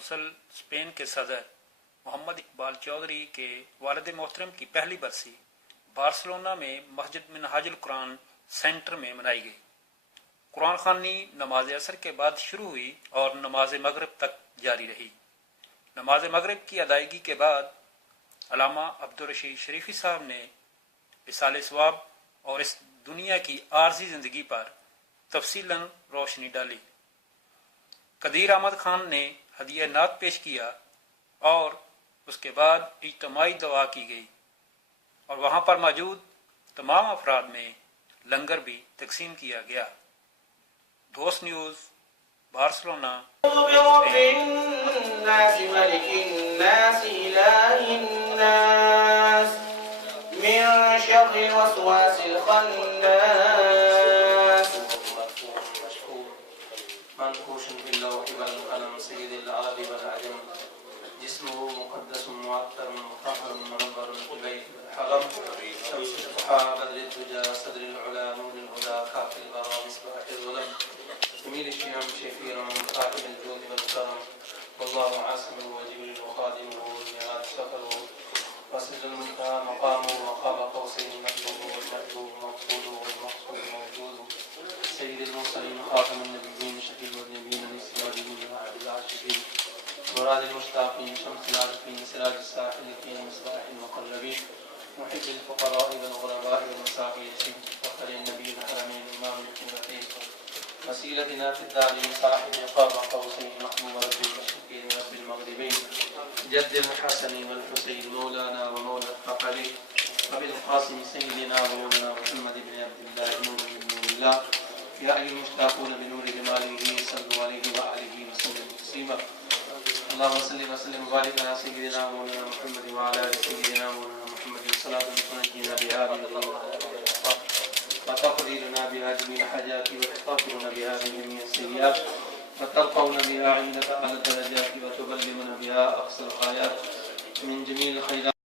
Council Spain के सदर मोहम्मद इकबाल चौधरी के वालिद मोहतरम की पहली बरसी बार्सिलोना में मस्जिद मिनहाजुल कुरान सेंटर में मनाई गई। कुरान खानी नमाज असर के बाद शुरू हुई और नमाज मगरिब तक जारी रही। नमाज मगरिब की अदायगी के बाद अल्लामा अब्दुल रशीद शरीफी साहब ने रिसाले सवाब और इस दुनिया की आर्जी जिंदगी पर तफसीलन रोशनी डाली। कदीर अहमद खान ने हदिया नात पेश किया और उसके बाद इज्तिमाई दुआ की गई और वहां पर मौजूद तमाम अफराद में लंगर भी तकसीम किया गया। दोस्त न्यूज बार्सिलोना। जिस्मुहु मुक़द्दसुम मुअत्तरम मुतहहरम मुनव्वरुन बिलबैत हरम शम्स दुहा बद्र दुजा सदर उला नूर हुदा काफिल बरा मिसबाह ज़ुलम जमील शियाम शफीरम काफिल जुद वल करम वल्लाहु आसिम व जिब्रील व खादिम व नियात सफर वसिल मुनतहा मकाम व क़ाब क़ौसैन मत्लूब व महबूब मक़सूद व मक़सूद मौजूद सय्यिदुल मुरसलीन ख़ातमुन नबिय्यीन शफीउल मुज़निबीन निस्वादिन व अब्दुल आशिकीन मुराद मुश्ताक़ीन शम्स आरिफ़ीन सिराज साहिलीन मिसबाह मुक़र्रबीन मुहिब्ब الفقراء والغرباء والمساكين فخر النبي الحرمين إمام الجنتين وسيلتنا في الدارين صاحب قاب قوسين محبوب رب المشرقين ورب المغربين جد الحسن والحسين مولانا ومولى الثقلين وبالقاسم سيدنا ومولانا محمد بن عبد الله نور من نور الله يا أيها المشتاقون بنور جماله صلوا عليه وآله وسلم تسليما اللهم صل وسلم وبارك على سيدنا مولانا محمد وعلى ال سيدنا مولانا محمد صلاة تنجينا بها من وتقضي بها جميع الحاجات وتغفرنا بها من جميع السيئات وترفعنا بها عندك أعلى الدرجات وتبلغنا بها أقصى الغايات من جميع الخيرات